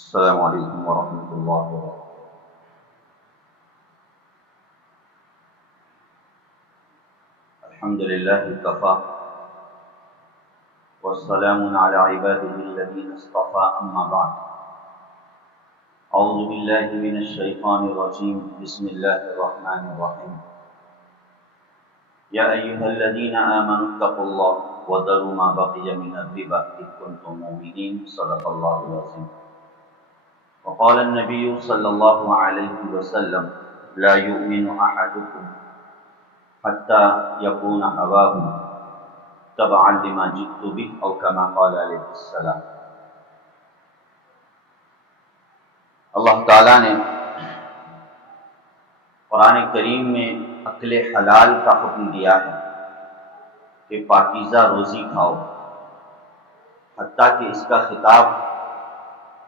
السلام علیکم ورحمۃ اللہ وبرکاتہ۔ الحمد للہ کفا والسلام علی عباده الذین اصطفى اما بعد۔ اعوذ باللہ من الشیطان الرجیم، بسم اللہ الرحمن الرحیم۔ یا ایھا الذین آمنوا اتقوا اللہ وذروا ما بقی من الربا ان کنتم مؤمنین، صدق اللہ العظیم۔ وقال النبي صلى الله عليه وسلم لا يؤمن أحدكم حتى يكون هواه تبعا لما جئت به أو كما قال عليه السلام۔ اللہ تعالیٰ نے قرآن کریم میں اکل حلال کا حکم دیا ہے کہ پاکیزہ روزی کھاؤ، حتیٰ کہ اس کا خطاب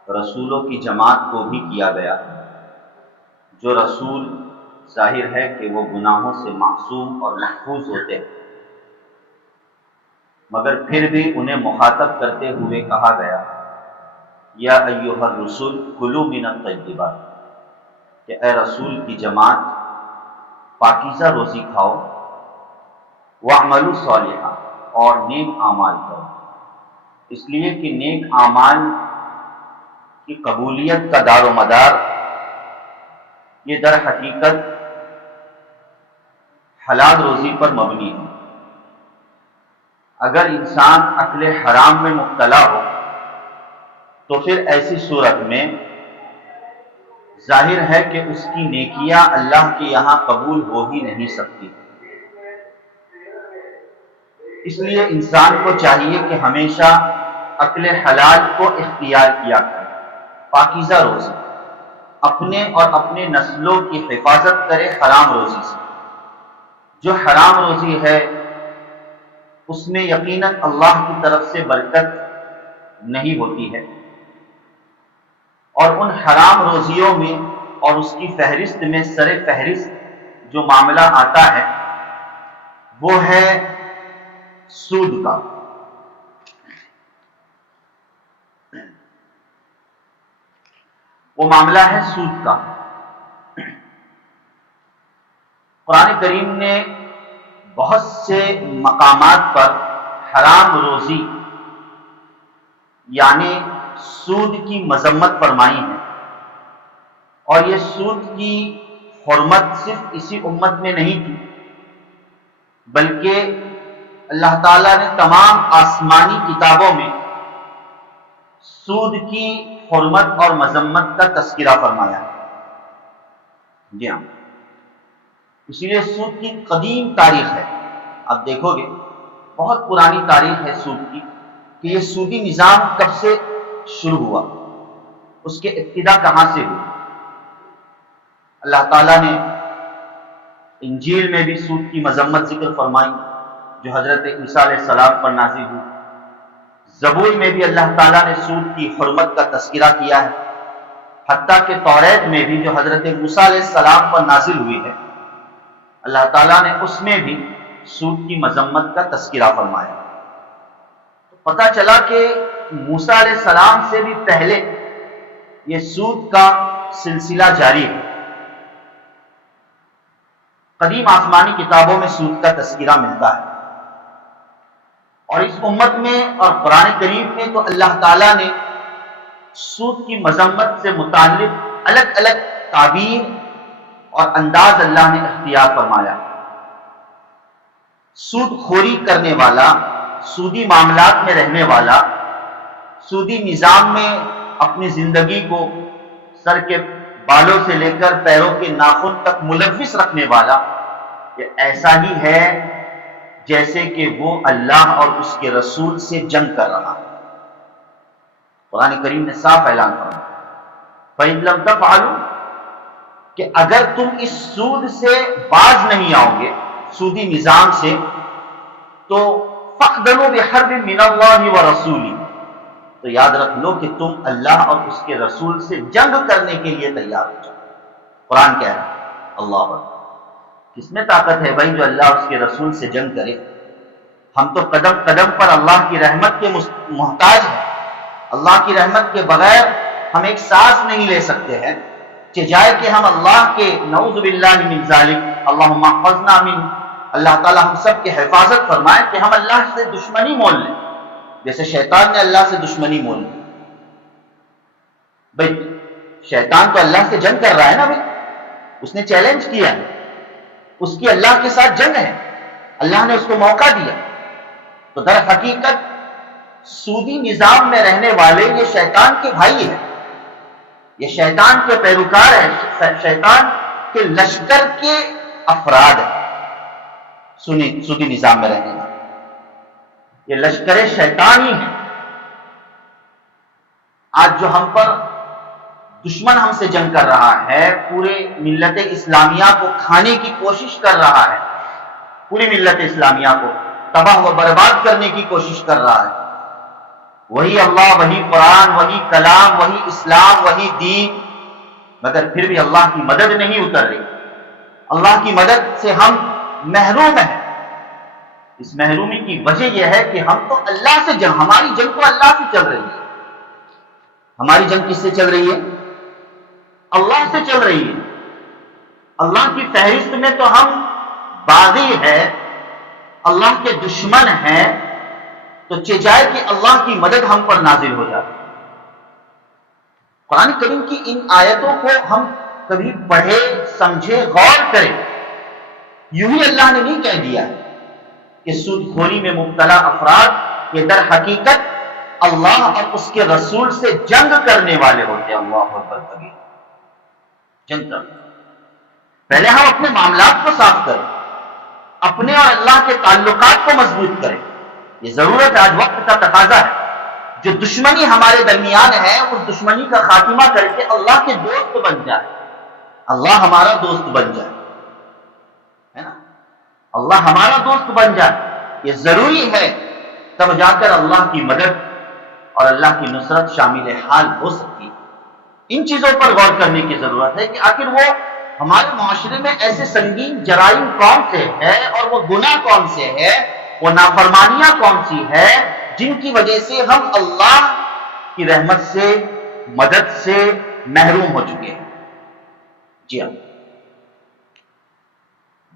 رسولوں کی جماعت کو بھی کیا گیا، جو رسول ظاہر ہے کہ وہ گناہوں سے معصوم اور محفوظ ہوتے ہیں، مگر پھر بھی انہیں مخاطب کرتے ہوئے کہا گیا یا ایھا الرسل کلوا من الطیبات، کہ اے رسول کی جماعت پاکیزہ روزی کھاؤ، واعملوا صالحا، اور نیک اعمال کرو، اس لیے کہ نیک اعمال کی قبولیت کا دار و مدار یہ در حقیقت حلال روزی پر مبنی ہے۔ اگر انسان اکل حرام میں مبتلا ہو تو پھر ایسی صورت میں ظاہر ہے کہ اس کی نیکیاں اللہ کے یہاں قبول ہو ہی نہیں سکتی۔ اس لیے انسان کو چاہیے کہ ہمیشہ اکل حلال کو اختیار کیا کرے، پاکیزہ روزی، اپنے اور اپنے نسلوں کی حفاظت کرے حرام روزی سے۔ جو حرام روزی ہے اس میں یقیناً اللہ کی طرف سے برکت نہیں ہوتی ہے، اور ان حرام روزیوں میں اور اس کی فہرست میں سر فہرست جو معاملہ آتا ہے وہ ہے سود کا۔ وہ معاملہ ہے سود کا۔ قرآن کریم نے بہت سے مقامات پر حرام روزی یعنی سود کی مذمت فرمائی ہے، اور یہ سود کی حرمت صرف اسی امت میں نہیں تھی، بلکہ اللہ تعالیٰ نے تمام آسمانی کتابوں میں سود کی حرمت اور مذمت کا تذکرہ فرمایا ہے۔ جی ہاں، اسی لیے سود کی قدیم تاریخ ہے، آپ دیکھو گے بہت پرانی تاریخ ہے سود کی، کہ یہ سودی نظام کب سے شروع ہوا، اس کے ابتدا کہاں سے ہوئی۔ اللہ تعالیٰ نے انجیل میں بھی سود کی مذمت ذکر فرمائی جو حضرت عیسیٰ علیہ السلام پر نازل ہوئی، زبور میں بھی اللہ تعالیٰ نے سود کی حرمت کا تذکرہ کیا ہے، حتیٰ کہ توریت میں بھی جو حضرت موسیٰ علیہ السلام پر نازل ہوئی ہے، اللہ تعالیٰ نے اس میں بھی سود کی مذمت کا تذکرہ فرمایا۔ تو پتہ چلا کہ موسیٰ علیہ السلام سے بھی پہلے یہ سود کا سلسلہ جاری ہے۔ قدیم آسمانی کتابوں میں سود کا تذکرہ ملتا ہے، اور اس امت میں اور قرآن کریم میں تو اللہ تعالیٰ نے سود کی مذمت سے متعلق الگ الگ تعبیر اور انداز اللہ نے اختیار فرمایا۔ سود خوری کرنے والا، سودی معاملات میں رہنے والا، سودی نظام میں اپنی زندگی کو سر کے بالوں سے لے کر پیروں کے ناخن تک ملوث رکھنے والا، یہ ایسا ہی ہے جیسے کہ وہ اللہ اور اس کے رسول سے جنگ کر رہا ہے۔ قرآن کریم نے صاف اعلان فرمایا فَإِن لَّمْ تَفْعَلُوا، کہ اگر تم اس سود سے باز نہیں آؤ گے، سودی نظام سے، تو فَأْذَنُوا بِحَرْبٍ مِّنَ اللَّهِ وَرَسُولِهِ، تو یاد رکھ لو کہ تم اللہ اور اس کے رسول سے جنگ کرنے کے لیے تیار ہو جاؤ۔ قرآن کہہ رہا ہے اللہ اکبر، کس میں طاقت ہے بھائی جو اللہ اور اس کے رسول سے جنگ کرے؟ ہم تو قدم قدم پر اللہ کی رحمت کے محتاج ہیں، اللہ کی رحمت کے بغیر ہم ایک سانس نہیں لے سکتے ہیں جائے کہ ہم اللہ کے نعوذ باللہ من ذالک اللہم احفظنا من، اللہ تعالیٰ ہم سب کی حفاظت فرمائے کہ ہم اللہ سے دشمنی مول لیں، جیسے شیطان نے اللہ سے دشمنی مول لی۔ بھائی شیطان تو اللہ سے جنگ کر رہا ہے نا، بھائی اس نے چیلنج کیا ہے، اس کی اللہ کے ساتھ جنگ ہے، اللہ نے اس کو موقع دیا۔ تو در حقیقت سودی نظام میں رہنے والے یہ شیطان کے بھائی ہیں، یہ شیطان کے پیروکار ہیں، شیطان کے لشکر کے افراد ہیں۔ سودی نظام میں رہنے والے یہ لشکر شیطان ہی ہیں۔ آج جو ہم پر دشمن ہم سے جنگ کر رہا ہے، پورے ملت اسلامیہ کو کھانے کی کوشش کر رہا ہے، پوری ملت اسلامیہ کو تباہ و برباد کرنے کی کوشش کر رہا ہے، وہی اللہ، وہی قرآن، وہی کلام، وہی اسلام، وہی دین، مگر پھر بھی اللہ کی مدد نہیں اتر رہی۔ اللہ کی مدد سے ہم محروم ہیں۔ اس محرومی کی وجہ یہ ہے کہ ہم تو اللہ سے جنگ، ہماری جنگ تو اللہ سے چل رہی ہے۔ ہماری جنگ کس سے چل رہی ہے؟ اللہ سے چل رہی ہے۔ اللہ کی فہرست میں تو ہم باغی ہیں، اللہ کے دشمن ہیں، تو چاہے کہ اللہ کی مدد ہم پر نازل ہو جائے۔ قرآن کریم کی ان آیتوں کو ہم کبھی پڑھے، سمجھے، غور کریں۔ یوں ہی اللہ نے نہیں کہہ دیا کہ سود خوری میں مبتلا افراد یہ در حقیقت اللہ اور اس کے رسول سے جنگ کرنے والے ہوتے ہیں۔ اللہ اکبر کبیر، جنگ کرتے۔ پہلے ہم اپنے معاملات کو صاف کریں، اپنے اور اللہ کے تعلقات کو مضبوط کریں، یہ ضرورت ہے، آج وقت کا تقاضا ہے۔ جو دشمنی ہمارے درمیان ہے اس دشمنی کا خاتمہ کر کے اللہ کے دوست بن جائے، اللہ ہمارا دوست بن جائے، ہے نا، اللہ ہمارا دوست بن جائے، یہ ضروری ہے، تب جا کر اللہ کی مدد اور اللہ کی نصرت شامل حال ہو سکتی ہے۔ ان چیزوں پر غور کرنے کی ضرورت ہے کہ آخر وہ ہمارے معاشرے میں ایسے سنگین جرائم کون سے ہیں اور وہ گناہ کون سے ہیں، وہ نافرمانیاں کون سی ہے جن کی وجہ سے ہم اللہ کی رحمت سے، مدد سے محروم ہو چکے ہیں۔ جی ہاں،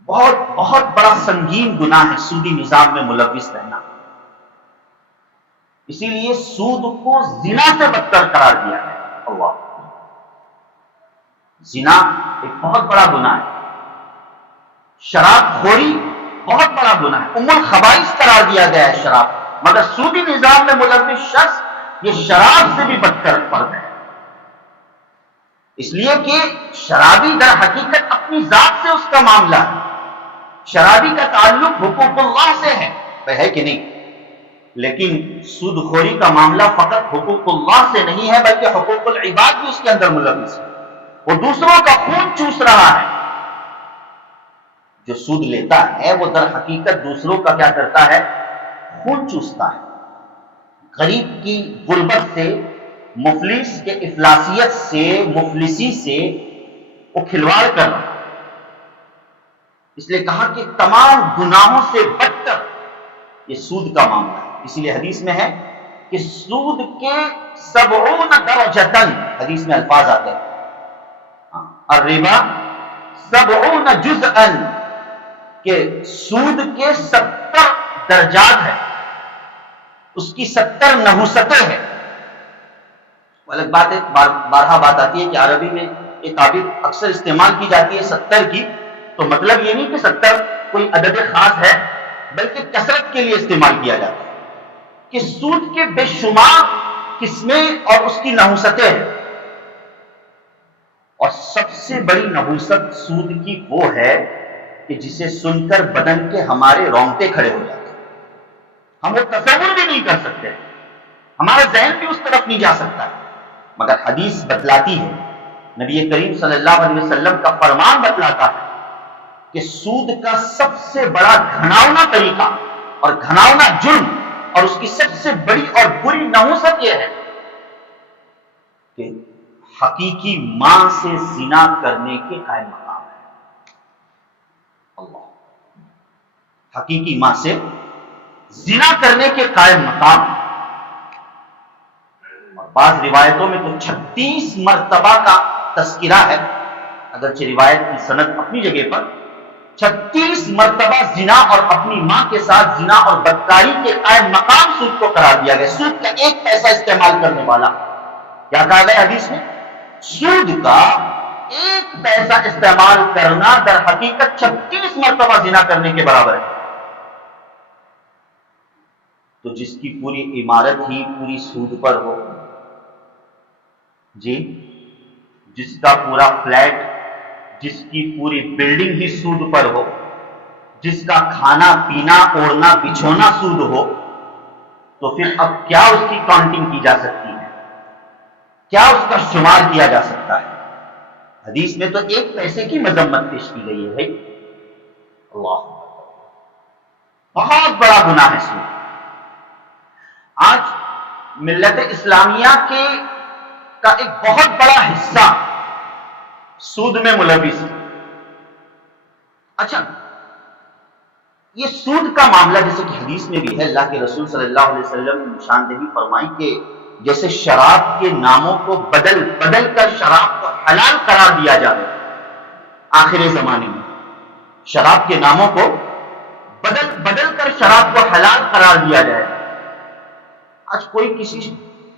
بہت بہت بڑا سنگین گناہ ہے سودی نظام میں ملوث رہنا۔ اسی لیے سود کو زنا سے بدتر قرار دیا ہے۔ اللہ، زنا ایک بہت بڑا گناہ ہے، شراب خوری بہت بڑا گناہ ہے، ام الخبائث قرار دیا گیا ہے شراب، مگر سودی نظام میں ملوث شخص یہ شراب سے بھی بدتر فرد ہے، اس لیے کہ شرابی در حقیقت اپنی ذات سے اس کا معاملہ ہے، شرابی کا تعلق حقوق اللہ سے ہے کہ نہیں؟ لیکن سود خوری کا معاملہ فقط حقوق اللہ سے نہیں ہے بلکہ حقوق العباد بھی اس کے اندر ملوث ہے، وہ دوسروں کا خون چوس رہا ہے۔ جو سود لیتا ہے وہ در حقیقت دوسروں کا کیا کرتا ہے؟ خون چوستا ہے، غریب کی غربت سے، مفلس کے افلاسیت سے، مفلسی سے وہ کھلواڑ کر رہا ہے۔ اس لیے کہا کہ تمام گناہوں سے بدتر یہ سود کا معاملہ ہے۔ اسی لیے حدیث میں ہے کہ سود کے 70 درجتن، حدیث میں الفاظ آتے ہیں، الربا 70 جزءا، کہ سود کے 70 درجات ہیں، اس کی 70 نحوستیں ہیں۔ الگ بات ہے، بارہا بات آتی ہے کہ عربی میں یہ تعبیر اکثر استعمال کی جاتی ہے 70 کی، تو مطلب یہ نہیں کہ 70 کوئی عدد خاص ہے بلکہ کثرت کے لیے استعمال کیا جاتا ہے کہ سود کے بے شمار قسمیں اور اس کی نحوستیں ہیں، اور سب سے بڑی نحوست سود کی وہ ہے کہ جسے سن کر بدن کے ہمارے رونگٹے کھڑے ہو جاتے ہیں، ہم وہ تصور بھی نہیں کر سکتے، ہمارا ذہن بھی اس طرف نہیں جا سکتا، مگر حدیث بتلاتی ہے، نبی کریم صلی اللہ علیہ وسلم کا فرمان بتلاتا ہے کہ سود کا سب سے بڑا گھناؤنا طریقہ اور گھناؤنا جرم اور اس کی سب سے بڑی اور بری نحوست یہ ہے کہ حقیقی ماں سے زنا کرنے کے قائم مقام ہے۔ اللہ، حقیقی ماں سے زنا کرنے کے قائم مقام ہے۔ بعض روایتوں میں تو 36 مرتبہ کا تذکرہ ہے، اگرچہ روایت کی سند اپنی جگہ پر 36 مرتبہ زنا اور اپنی ماں کے ساتھ زنا اور بدکاری کے قائم مقام سود کو قرار دیا گیا. سود کا ایک پیسہ استعمال کرنے والا، کیا کہا گیا حدیث میں؟ سود کا ایک پیسہ استعمال کرنا در حقیقت 36 مرتبہ زنا کرنے کے برابر ہے. تو جس کی پوری عمارت ہی پوری سود پر ہو، جی جس کا پورا فلیٹ، جس کی پوری بلڈنگ ہی سود پر ہو، جس کا کھانا پینا اوڑھنا بچھونا سود ہو، تو پھر اب کیا اس کی کاؤنٹنگ کی جا سکتی ہے؟ کیا اس کا شمار کیا جا سکتا ہے؟ حدیث میں تو ایک پیسے کی مذمت پیش کی گئی ہے بھائی. اللہ بہت بڑا گناہ ہے سود. آج ملت اسلامیہ کا ایک بہت بڑا حصہ سود میں ملوث ہے. اچھا، یہ سود کا معاملہ جیسے کہ حدیث میں بھی ہے، اللہ کے رسول صلی اللہ علیہ وسلم نے نشاندہی فرمائی کہ جیسے شراب کے ناموں کو بدل بدل کر شراب کو حلال قرار دیا جائے آخر زمانے میں، شراب کے ناموں کو بدل بدل کر شراب کو حلال قرار دیا جائے. آج کوئی کسی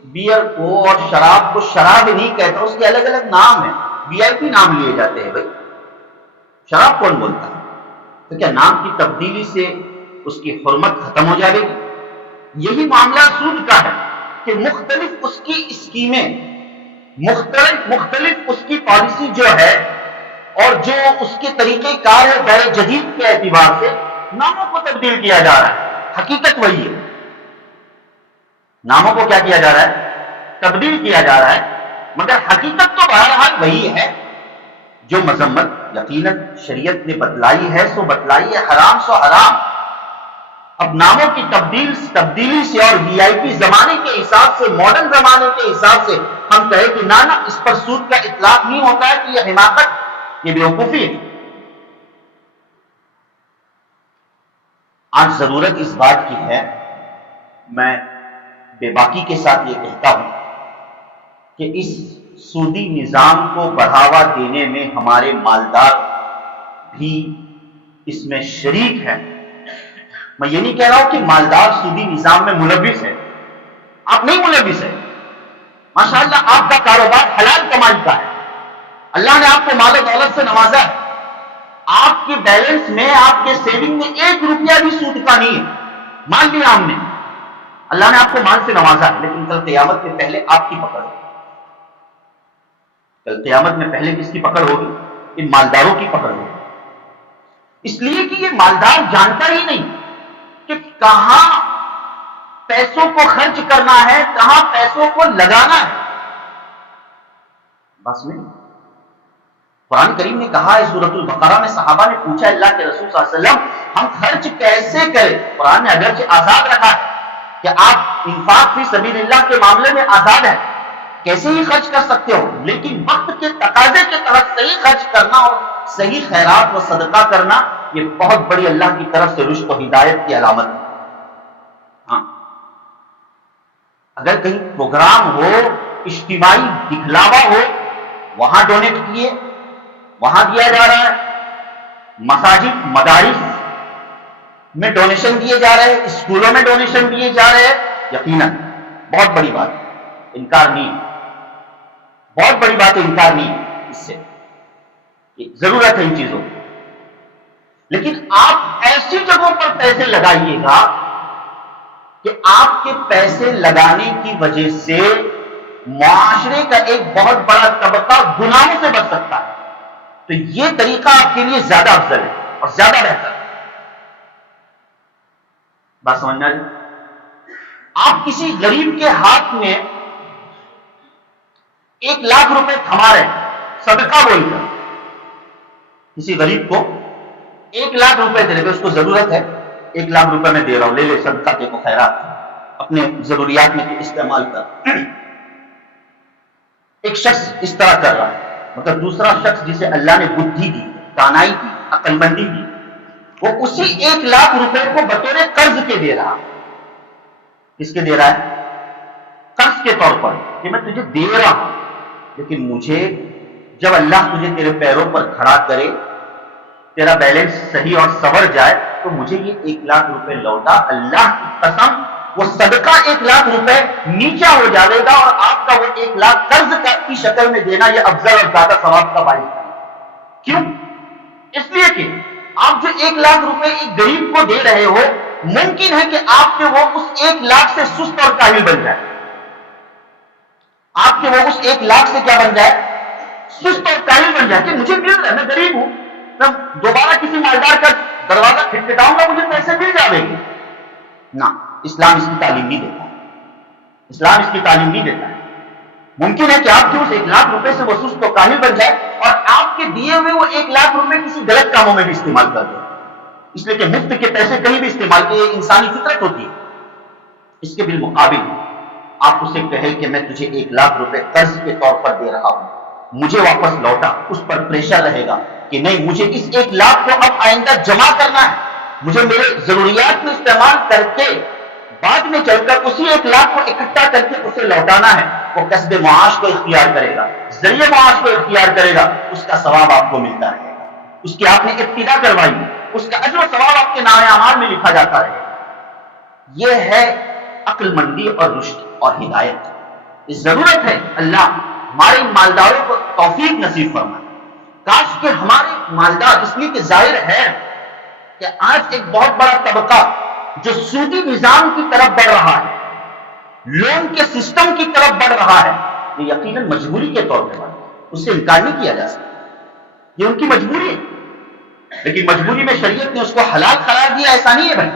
بیئر کو اور شراب کو شراب نہیں کہتا، اس کے الگ الگ نام ہیں، وی آئی پی نام لیے جاتے ہیں. بھائی شراب کون بولتا ہے؟ تو کیا نام کی تبدیلی سے اس کی حرمت ختم ہو جائے گی؟ یہی معاملہ سود کا ہے کہ مختلف اس کی اسکیمیں، مختلف اس کی پالیسی جو ہے اور جو اس کے طریقہ کار ہے دور جدید کے اعتبار سے ناموں کو تبدیل کیا جا رہا ہے. حقیقت وہی ہے، ناموں کو کیا کیا جا رہا ہے؟ تبدیل کیا جا رہا ہے، مگر حقیقت تو بہرحال وہی ہے جو مذمت یقیناً شریعت نے بتلائی ہے سو بتلائی ہے، حرام سو حرام. اب ناموں کی تبدیلی سے اور وی آئی پی زمانے کے حساب سے، ماڈرن زمانے کے حساب سے ہم کہیں کہ نہ اس پر سود کا اطلاق نہیں ہوتا ہے کہ یہ حماقت، یہ بیوقوفی ہے. آج ضرورت اس بات کی ہے، میں بے باکی کے ساتھ یہ کہتا ہوں کہ اس سودی نظام کو بڑھاوا دینے میں ہمارے مالدار بھی اس میں شریک ہیں. میں یہ نہیں کہہ رہا ہوں کہ مالدار سودی نظام میں ملوث ہے، آپ نہیں ملوث ہے. ماشاءاللہ آپ کا کاروبار حلال کمائی کا ہے، اللہ نے آپ کو مال و دولت سے نوازا ہے، آپ کے بیلنس میں، آپ کے سیونگ میں 1 روپیہ بھی سود کا نہیں ہے، مال بھی ہم نے، اللہ نے آپ کو مال سے نوازا ہے. لیکن کل قیامت میں پہلے آپ کی پکڑ ہوگی. کل قیامت میں پہلے کس کی پکڑ ہوگی؟ ان مالداروں کی پکڑ ہوگی. اس لیے کہ یہ مالدار جانتا ہی نہیں کہ کہاں پیسوں کو خرچ کرنا ہے، کہاں پیسوں کو لگانا ہے. بس میں قرآن کریم نے کہا ہے سورۃ البقرہ میں، صحابہ نے پوچھا اللہ کے رسول صلی اللہ علیہ وسلم ہم خرچ کیسے کریں؟ قرآن نے اگرچہ آزاد رکھا ہے کہ آپ انفاق فی سبیل اللہ کے معاملے میں آزاد ہیں، کیسے ہی خرچ کر سکتے ہو، لیکن وقت کے تقاضے کے تحت صحیح خرچ کرنا اور صحیح خیرات و صدقہ کرنا یہ بہت بڑی اللہ کی طرف سے رشد و ہدایت کی علامت ہے. ہاں، اگر کہیں پروگرام ہو، اجتماعی دکھلاوا ہو، وہاں ڈونیٹ کیے، وہاں دیا جا رہا ہے. مساجد مدارس میں ڈونیشن دیے جا رہے ہیں، اسکولوں میں ڈونیشن دیے جا رہے ہیں، یقیناً بہت بڑی بات ہے، انکار نہیں ہے، بہت بڑی بات ہے، انکار نہیں ہے. اس سے ضرورت ہے ان چیزوں کی. لیکن آپ ایسی جگہوں پر پیسے لگائیے گا کہ آپ کے پیسے لگانے کی وجہ سے معاشرے کا ایک بہت بڑا طبقہ گناہوں سے بچ سکتا ہے. تو یہ طریقہ آپ کے لیے زیادہ افضل ہے اور زیادہ بہتر ہے. بات سمجھنا جی؟ آپ کسی غریب کے ہاتھ میں 1 لاکھ روپے تھما رہے ہیں صدقہ بول کر، کسی غریب کو 1 لاکھ روپے دے رہے، اس کو ضرورت ہے، 1 لاکھ روپے میں دے رہا ہوں، لے لے صدقہ دے کو، خیرات اپنے ضروریات میں استعمال کر. ایک شخص اس طرح کر رہا ہے، مگر دوسرا شخص جسے اللہ نے بدھی دی، دانائی دی، عقل مندی دی، وہ اسی 1 لاکھ روپے کو بطور قرض کے دے رہا. کس کے دے رہا ہے؟ قرض قرض کے طور پر کہ میں تجھے دے رہا ہوں، لیکن مجھے جب اللہ تجھے تیرے پیروں پر کھڑا کرے، تیرا بیلنس صحیح اور سنور جائے، تو مجھے یہ 1,00,000 روپے لوٹا۔ اللہ کی قسم وہ صدقہ 1,00,000 روپے نیچا ہو جائے گا، اور آپ کا وہ 1,00,000 قرض کی شکل میں دینا یہ افضل اور زیادہ ثواب کا باعث ہے۔ کیوں؟ اس لیے کہ آپ جو 1,00,000 روپے ایک غریب کو دے رہے ہو، ممکن ہے کہ آپ کے وہ اس 1,00,000 سے سست اور کاہل بن جائے، آپ کے وہ اس 1,00,000 سے کیا بن جائے؟ سست اور کاہل بن جائے کہ مجھے مل رہا ہے، میں غریب ہوں، میں دوبارہ کسی مالدار کا دروازہ کھٹکھٹاؤں گا مجھے پیسے مل جائیں گے۔ نہ، اسلام اس کی تعلیم نہیں دیتا ہے، اسلام اس کی تعلیم نہیں دیتا ہے۔ ممکن ہے کہ آپ کے اس 1,00,000 روپے سے وہ سست و کاہل بن جائے اور آپ کے دیے ہوئے وہ 1,00,000 روپے کسی غلط کاموں میں بھی استعمال کر دیں، اس لیے کہ مفت کے پیسے کہیں بھی استعمال کیے، یہ انسانی فطرت ہوتی ہے۔ اس کے بالمقابل آپ اسے کہیں کہ میں تجھے 1,00,000 روپے قرض کے طور پر دے رہا ہوں، مجھے واپس لوٹا، اس پر پریشر رہے گا کہ نہیں، مجھے اس 1,00,000 کو اب آئندہ جمع کرنا ہے، مجھے میرے ضروریات میں استعمال کر کے بعد میں چل کر اسی 1,00,000 کو اکٹھا کر کے اسے لوٹانا ہے۔ وہ کسب معاش کو اختیار کرے گا، ذریعہ معاش کو اختیار کرے گا، اس کا ثواب آپ کو ملتا رہے گا، اس کی آپ نے ابتدا کروائی، اس کا اجر و ثواب آپ کے نامہ اعمال میں لکھا جاتا رہے گا۔ یہ ہے عقل مندی اور رشد اور ہدایت۔ ضرورت ہے اللہ ہمارے مالداروں کو توفیق نصیب فرمائے۔ کاش کہ ہمارے مالدار، اس لیے کہ ظاہر ہے کہ آج ایک بہت بڑا طبقہ جو سودی نظام کی طرف بڑھ رہا ہے، لون کے سسٹم کی طرف بڑھ رہا ہے، یہ یقیناً مجبوری کے طور پر بڑھ رہا ہے، اس سے انکار نہیں کیا جا سکتا، یہ ان کی مجبوری ہے۔ لیکن مجبوری میں شریعت نے اس کو حلال قرار دیا ایسا نہیں ہے بھائی،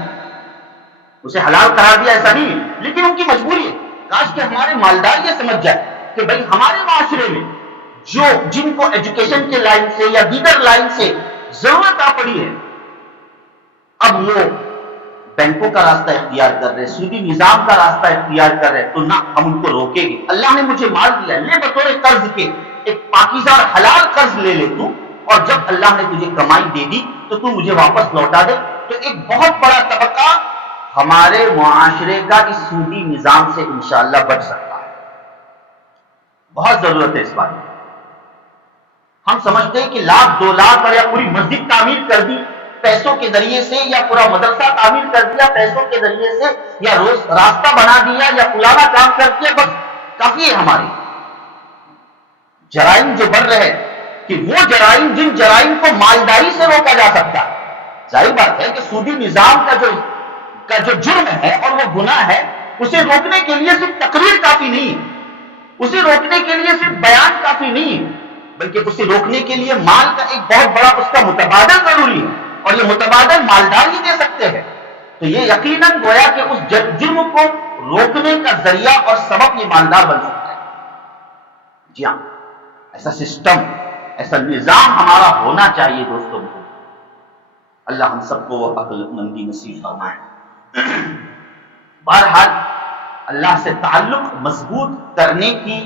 اسے حلال قرار دیا ایسا نہیں ہے، لیکن ان کی مجبوری ہے۔ کاش کہ ہمارے مالدار یہ سمجھ جائے کہ بھائی ہمارے معاشرے میں جن کو ایجوکیشن کے لائن سے یا دیگر لائن سے ضرورت آ پڑی ہے، اب وہ بینکوں کا راستہ اختیار کر رہے، سودی نظام کا راستہ اختیار کر رہے، تو نہ ہم ان کو روکیں گے۔ اللہ نے مجھے مال دیا، لے بطور قرض کے، ایک پاکیزہ اور حلال قرض لے لے تو، اور جب اللہ نے تجھے کمائی دے دی تو تو مجھے واپس لوٹا دے۔ تو ایک بہت بڑا طبقہ ہمارے معاشرے کا اس سودی نظام سے انشاءاللہ بچ سکتا ہے۔ بہت ضرورت ہے اس بات میں۔ ہم سمجھتے ہیں کہ 1,00,000 2,00,000 اور یا پوری مسجد تعمیر کر دی پیسوں کے ذریعے سے، یا پورا مدرسہ تعمیر کر دیا پیسوں کے ذریعے سے، یا روز راستہ بنا دیا، یا فلانا کام کر دیا، بس کافی ہے ہماری۔ جرائم جو بڑھ رہے کہ وہ جرائم، جن جرائم کو مالداری سے روکا جا سکتا ہے، ظاہر بات ہے کہ سودی نظام کا جو جرم ہے اور وہ گناہ ہے، اسے روکنے کے لیے صرف تقریر کافی نہیں ہے، اسے روکنے کے لیے صرف بیان کافی نہیں ہے، بلکہ اسے روکنے کے لیے مال کا ایک بہت بڑا اس کا متبادل ضروری ہے، اور یہ متبادل مالدار ہی دے سکتے ہیں۔ تو یہ یقیناً گویا کہ اس جرم کو روکنے کا ذریعہ اور سبب یہ مالدار بن سکتا ہے۔ جی ہاں، ایسا سسٹم، ایسا نظام ہمارا ہونا چاہیے دوستوں۔ اللہ ہم سب کو وہ عقل مندی نصیب فرمائے۔ بہرحال اللہ سے تعلق مضبوط کرنے کی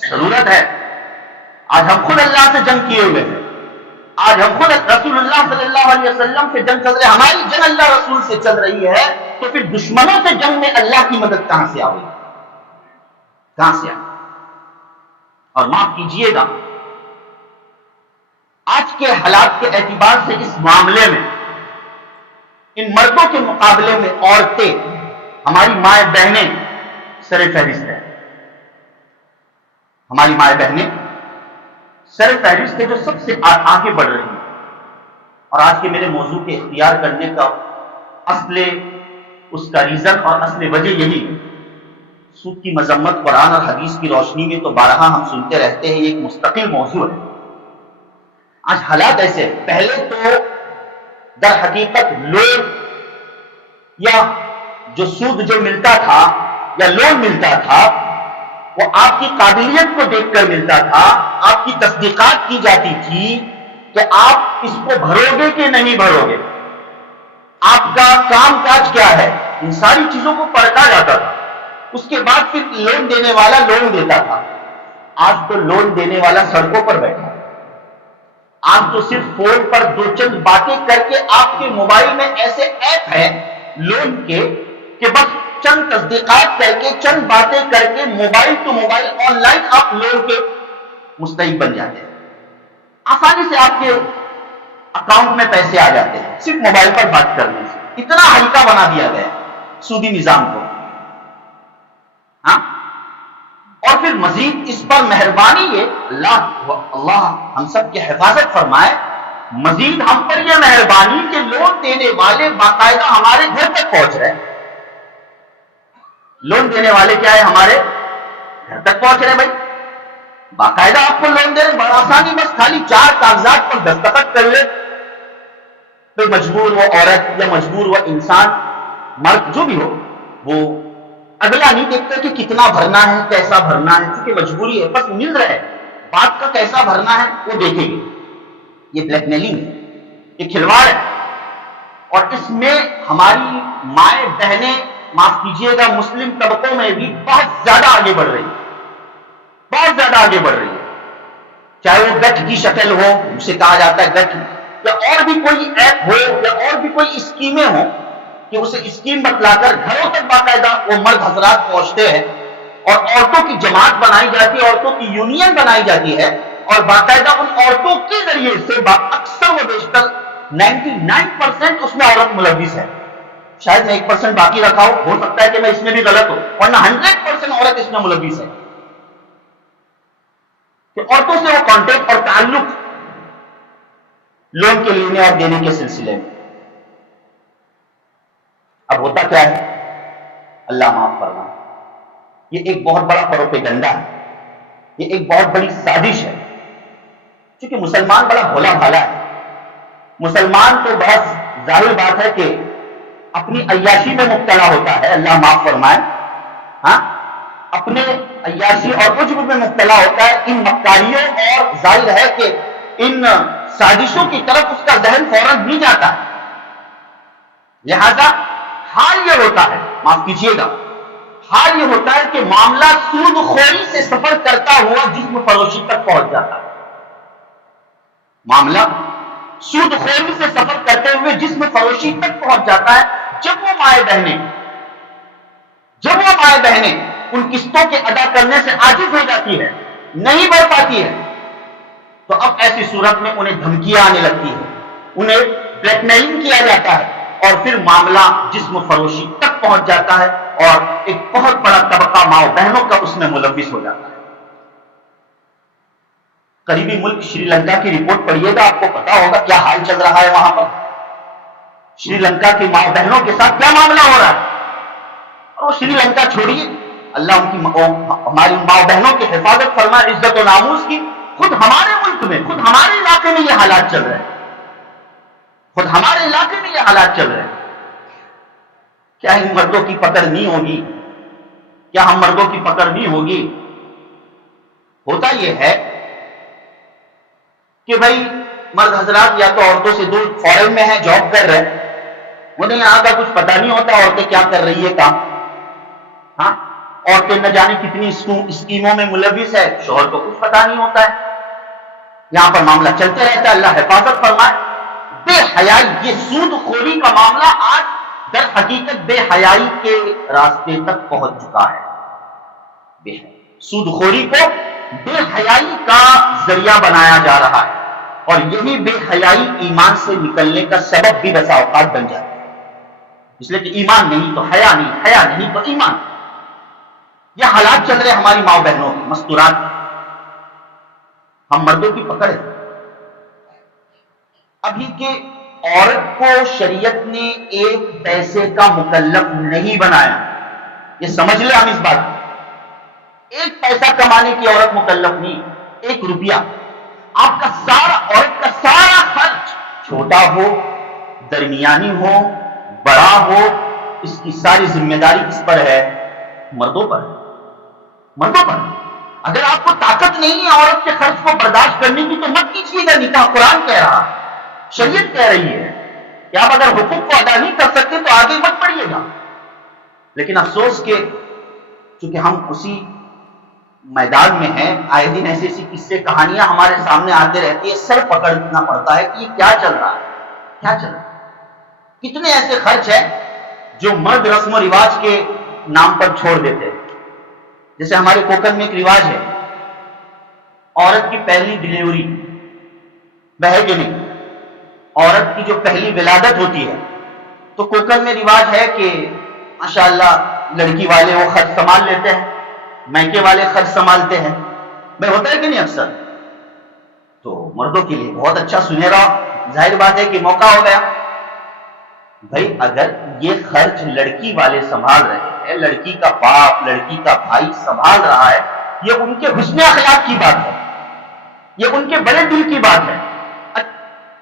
ضرورت ہے۔ آج ہم خود اللہ سے جنگ کیے ہوئے ہیں، آج ہم خود رسول اللہ صلی اللہ علیہ وسلم سے جنگ چل رہے ہیں، ہماری جنگ اللہ رسول سے چل رہی ہے، تو پھر دشمنوں سے جنگ میں اللہ کی مدد کہاں سے آئے گی؟ کہاں سے آئے؟ اور معاف کیجئے گا، آج کے حالات کے اعتبار سے اس معاملے میں ان مردوں کے مقابلے میں عورتیں، ہماری مائیں بہنیں سر فہرست ہے۔ ہماری مائیں بہنیں سر فہرست ہے، جو سب سے آگے بڑھ رہی ہیں۔ اور آج کے میرے موضوع کے اختیار کرنے کا اس کا ریزن اور اصل وجہ یہی ہے۔ سود کی مذمت قرآن اور حدیث کی روشنی میں تو بارہا ہم سنتے رہتے ہیں، یہ ایک مستقل موضوع ہے۔ آج حالات ایسے، پہلے تو در حقیقت لون یا جو سود جو ملتا تھا یا لون ملتا تھا، وہ آپ کی قابلیت کو دیکھ کر ملتا تھا، آپ کی تصدیقات کی جاتی تھی کہ آپ اس کو بھرو گے کہ نہیں بھرو گے، آپ کا کام کاج کیا ہے، ان ساری چیزوں کو پرکھا جاتا تھا۔ اس کے بعد پھر لون دینے والا لون دیتا تھا۔ آج تو لون دینے والا سڑکوں پر بیٹھا ہے، آج تو صرف فون پر دو چند باتیں کر کے آپ کے موبائل میں ایسے ایپ ہیں لون کے کہ بس چند تصدیقات کر کے، چند باتیں کر کے mobile to mobile online آپ لون کے مستحق بن جاتے ہیں. آسانی سے آپ کے اکاؤنٹ میں پیسے آ جاتے ہیں صرف موبائل پر بات کرنے سے. اتنا ہلکا بنا دیا گیا سودی نظام کو. ہاں، اور پھر مزید اس پر مہربانی یہ اللہ ہم سب کی حفاظت فرمائے، مزید ہم پر یہ مہربانی کہ لون دینے والے باقاعدہ ہمارے گھر تک پہنچ رہے. لون دینے والے کیا ہے؟ ہمارے گھر تک پہنچ رہے. بھائی باقاعدہ آپ کو لون دے رہے، بڑا آسانی، بس خالی 4 کاغذات پر دستخط کر لے. تو مجبور وہ عورت یا مجبور وہ انسان، مرد جو بھی ہو، وہ اگلا نہیں دیکھتا کہ کتنا بھرنا ہے، کیسا بھرنا ہے، کیونکہ مجبوری ہے، بس مل رہا ہے. بات کا کیسا بھرنا ہے وہ دیکھیں گے. یہ بلیک میلنگ ہے، یہ کھلواڑ ہے. اور اس میں ہماری مائیں بہنیں، معاف کیجیے گا، مسلم طبقوں میں بھی بہت زیادہ آگے بڑھ رہی ہے، بہت زیادہ آگے بڑھ رہی ہے. چاہے وہ گٹھ کی شکل ہو، اسے کہا جاتا ہے گٹھ، یا اور بھی کوئی ایپ ہو، یا اور بھی کوئی اسکیمیں ہوں کہ اسے اسکیم بتلا کر گھروں تک باقاعدہ وہ مرد حضرات پہنچتے ہیں. اور عورتوں کی جماعت بنائی جاتی ہے، عورتوں کی یونین بنائی جاتی ہے، اور باقاعدہ ان عورتوں کے ذریعے سے اکثر و بیشتر 99% اس میں عورت ملوث ہے. شاید میں 1% باقی رکھا ہو سکتا ہے کہ میں اس میں بھی غلط ہوں، ورنہ 100% عورت اس میں ملوث ہے. کہ عورتوں سے وہ کانٹیکٹ اور تعلق لون کے لینے اور دینے کے سلسلے میں. اب ہوتا کیا ہے؟ اللہ معاف فرمائے، یہ ایک بہت بڑا پروپیگنڈا ہے، یہ ایک بہت بڑی سازش ہے. کیونکہ مسلمان بڑا بھولا بھالا ہے. مسلمان تو بہت ظاہر بات ہے کہ اپنی عیاشی میں مبتلا ہوتا ہے، اللہ معاف فرمائے. ہاں، اپنے عیاشی اور عجب میں مبتلا ہوتا ہے، ان مکاریوں، اور ظاہر ہے کہ ان سازشوں کی طرف اس کا ذہن فوراً نہیں جاتا ہے. لہذا حال یہ ہوتا ہے، معاف کیجیے گا، حال یہ ہوتا ہے کہ معاملہ سود خوری سے سفر کرتا ہوا جسم فروشی تک پہنچ جاتا ہے. معاملہ سود خوری سے سفر کرتے ہوئے جسم فروشی تک پہنچ جاتا ہے. جب وہ مائیں بہنیں ان قسطوں کے ادا کرنے سے عاجز ہو جاتی ہے، نہیں بڑھ پاتی ہے، تو اب ایسی صورت میں انہیں دھمکیاں آنے لگتی ہے، انہیں بلیک میلنگ کیا جاتا ہے، اور پھر معاملہ جسم فروشی تک پہنچ جاتا ہے، اور ایک بہت بڑا طبقہ ماؤں بہنوں کا اس میں ملوث ہو جاتا ہے. قریبی ملک شری لنکا کی رپورٹ پڑھیے گا، آپ کو پتا ہوگا کیا حال چل رہا ہے وہاں پر. شری لنکا کی ماں بہنوں کے ساتھ کیا معاملہ ہو رہا ہے. اور وہ شری لنکا چھوڑیے، اللہ ان کی ہماری ماں بہنوں کی حفاظت فرمائے، عزت و ناموس کی. خود ہمارے ملک میں، خود ہمارے علاقے میں یہ حالات چل رہے ہیں، خود ہمارے علاقے میں یہ حالات چل رہے ہیں. کیا ان مردوں کی پکڑ نہیں ہوگی؟ کیا ہم مردوں کی پکڑ نہیں ہوگی؟ ہوتا یہ ہے کہ بھائی مرد حضرات یا تو عورتوں سے دور فارن میں ہیں، جاب کر رہے ہیں، انہیں یہاں کا کچھ پتہ نہیں ہوتا عورتیں کیا کر رہی ہے کام. ہاں، عورتیں نہ جانے کتنی اسکیموں میں ملوث ہے، شوہر کو کچھ پتہ نہیں ہوتا ہے. یہاں پر معاملہ چلتے رہتا ہے، اللہ حفاظت فرمائے. بے حیائی، یہ سود خوری کا معاملہ آج در حقیقت بے حیائی کے راستے تک پہنچ چکا ہے. سود خوری کو بے حیائی کا ذریعہ بنایا جا رہا ہے، اور یہی بے حیائی ایمان سے نکلنے کا سبب بھی بسا اوقات بن جاتا ہے. اس لیے کہ ایمان نہیں تو حیا نہیں، حیا نہیں تو ایمان. یہ حالات چل رہے ہماری ماں بہنوں کی، مستورات. ہم مردوں کی پکڑ ہے. ابھی کہ عورت کو شریعت نے 1 پیسے کا مکلف نہیں بنایا، یہ سمجھ لیں ہم اس بات کو. 1 پیسہ کمانے کی عورت مکلف نہیں. 1 روپیہ آپ کا سارا، عورت کا سارا خرچ، چھوٹا ہو، درمیانی ہو، بڑا ہو، اس کی ساری ذمہ داری کس پر ہے؟ مردوں پر. مردوں پر. اگر آپ کو طاقت نہیں ہے عورت کے خرچ کو برداشت کرنے کی تو مت کیجیے گا نکاح. قرآن کہہ رہا ہے، شریعت کہہ رہی ہے کہ آپ اگر حقوق کو ادا نہیں کر سکتے تو آگے مت بڑھیے گا. لیکن افسوس کہ چونکہ ہم اسی میدان میں ہیں، آئے دن ایسی قصے کہانیاں ہمارے سامنے آتے رہتی ہے، سر پکڑنا پڑتا ہے کہ یہ کیا چل رہا ہے، کیا چل رہا ہے. کتنے ایسے خرچ ہیں جو مرد رسم و رواج کے نام پر چھوڑ دیتے ہیں. جیسے ہمارے کوکن میں ایک رواج ہے، عورت کی پہلی ڈلیوری وہ ہے کہ نہیں، عورت کی جو پہلی ولادت ہوتی ہے تو کوکن میں رواج ہے کہ ماشاءاللہ لڑکی والے وہ خرچ سنبھال لیتے ہیں، میکے والے خرچ سنبھالتے ہیں. میں ہوتا ہے کہ نہیں اکثر؟ تو مردوں کے لیے بہت اچھا سنہرا ظاہر بات ہے کہ موقع ہو گیا. بھائی اگر یہ خرچ لڑکی والے سنبھال رہے ہیں، لڑکی کا باپ لڑکی کا بھائی سنبھال رہا ہے، یہ ان کے حسن اخلاق کی بات ہے، یہ ان کے بڑے دل کی بات ہے.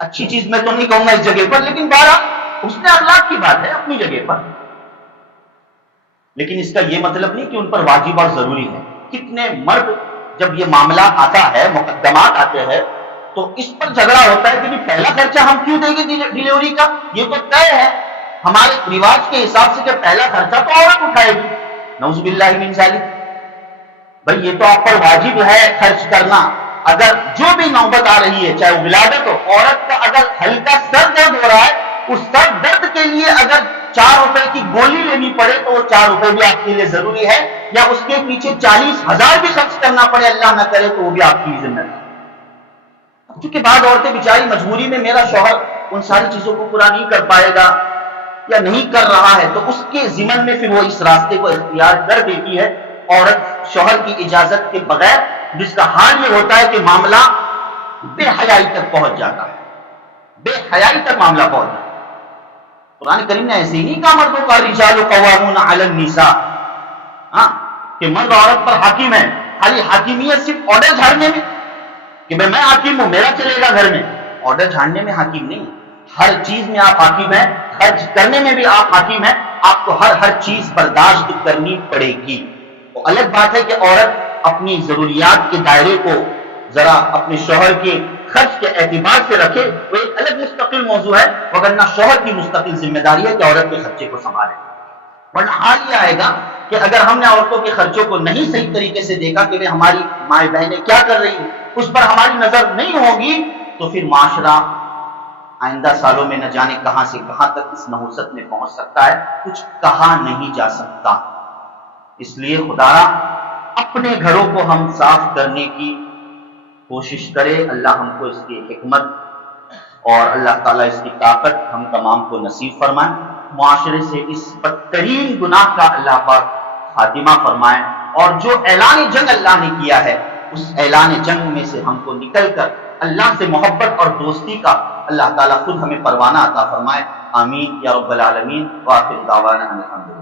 اچھی چیز میں تو نہیں کہوں گا اس جگہ پر، لیکن بہرحال حسن اخلاق کی بات ہے اپنی جگہ پر. لیکن اس کا یہ مطلب نہیں کہ ان پر واجب اور ضروری ہے. کتنے مرد جب یہ معاملہ آتا ہے، مقدمات آتے ہیں، تو اس پر جھگڑا ہوتا ہے کہ پہلا خرچہ ہم کیوں دیں گے ڈلیوری کا، یہ تو طے ہے ہمارے رواج کے حساب سے کہ پہلا خرچہ تو عورت اٹھائے گی. نعوذ باللہ من ذالک. بھائی یہ تو آپ پر واجب ہے خرچ کرنا. اگر جو بھی نوبت آ رہی ہے، چاہے وہ ولادت ہو، عورت کا اگر ہلکا سر درد ہو رہا ہے، اس سر درد کے لیے اگر 4 روپے کی گولی لینی پڑے تو وہ 4 روپے بھی آپ کے لیے ضروری ہے، یا اس کے پیچھے 40,000 بھی خرچ کرنا پڑے اللہ نہ کرے تو وہ بھی آپ کی ذمہ داری. چونکہ بعض عورتیں بیچاری مجبوری میں میرا شوہر ان ساری چیزوں کو پورا نہیں کر پائے گا یا نہیں کر رہا ہے، تو اس کے ضمن میں پھر وہ اس راستے کو اختیار کر دیتی ہے عورت شوہر کی اجازت کے بغیر، جس کا حال یہ ہوتا ہے کہ معاملہ بے حیائی تک پہنچ جاتا ہے. بے حیائی تک معاملہ پہنچ جاتا ہے. قرآن کریم نے ایسے ہی نہیں کہا مردوں کا رجال قوامون علی النساء، کہ مرد عورت پر حاکم ہے. خالی حاکمیت صرف آرڈر جھاڑنے میں کہ میں حاکم ہوں میرا چلے گا گھر میں، آرڈر جھاڑنے میں حاکم نہیں. ہر چیز میں آپ حاکم ہیں، خرچ کرنے میں بھی آپ حاکم ہیں. آپ کو ہر چیز برداشت کرنی پڑے گی. وہ الگ بات ہے کہ عورت اپنی ضروریات کے دائرے کو ذرا اپنے شوہر کے خرچ کے اعتبار سے رکھے، وہ ایک الگ مستقل موضوع ہے، وگرنہ شوہر کی مستقل ذمہ داری ہے کہ عورت کے خرچے کو سنبھالے. ورنہ حال یہ آئے گا کہ اگر ہم نے عورتوں کے خرچوں کو نہیں صحیح طریقے سے دیکھا کہ ہماری مائیں بہنیں کیا کر رہی ہیں، اس پر ہماری نظر نہیں ہوگی، تو پھر معاشرہ آئندہ سالوں میں نہ جانے کہاں سے کہاں تک اس نحوست میں پہنچ سکتا ہے، کچھ کہا نہیں جا سکتا. اس لیے خدا اپنے گھروں کو ہم صاف کرنے کی کوشش کرے. اللہ ہم کو اس کی حکمت اور اللہ تعالیٰ اس کی طاقت ہم تمام کو نصیب فرمائے. معاشرے سے اس بدترین گناہ کا اللہ پاک خاتمہ فرمائے، اور جو اعلان جنگ اللہ نے کیا ہے اس اعلان جنگ میں سے ہم کو نکل کر اللہ سے محبت اور دوستی کا اللہ تعالیٰ خود ہمیں پروانہ عطا فرمائے. آمین یا رب العالمین. وآخر دعوانا ان الحمد للہ.